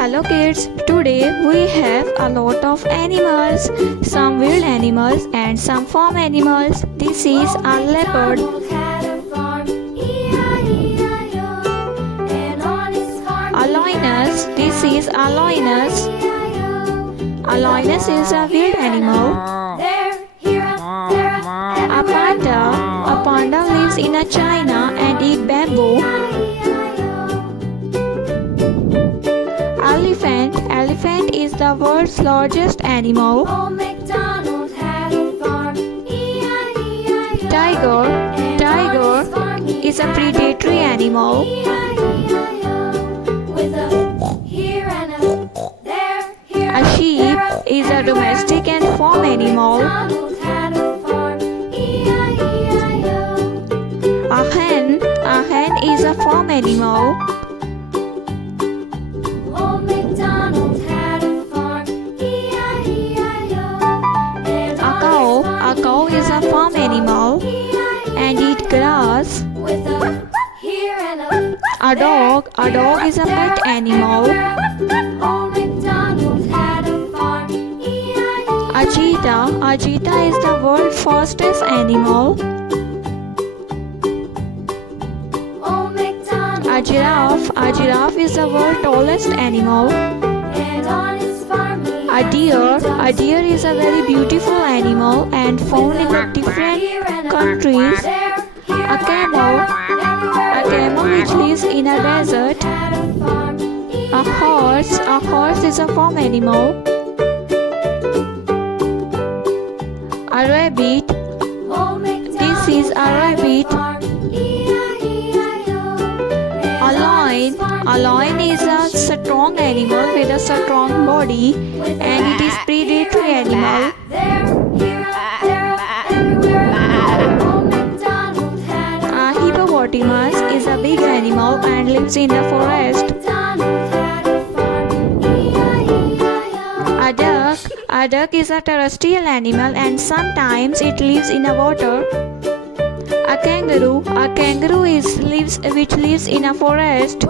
Hello kids, today we have a lot of animals, some wild animals and some farm animals. This is a leopard. A lioness, this is a lioness. A lioness is a wild animal. A panda lives in a China and eat bamboo. Elephant is the world's largest animal. Tiger is a predatory animal. A sheep is a domestic and farm animal. A hen is a farm animal. A cow is a farm animal and eat grass. A dog is a pet animal. A cheetah is the world's fastest animal. A giraffe is the world's tallest animal. A deer is a very beautiful animal and found in different countries. A camel which lives in a desert. A horse is a farm animal. A rabbit, this is a rabbit. A lion is a strong animal with a strong body and it is predatory animal. A hippopotamus is a big animal and lives in the forest. A duck is a terrestrial animal and sometimes it lives in the water. A kangaroo which lives in a forest.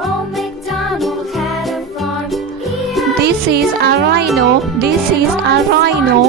This is a rhino.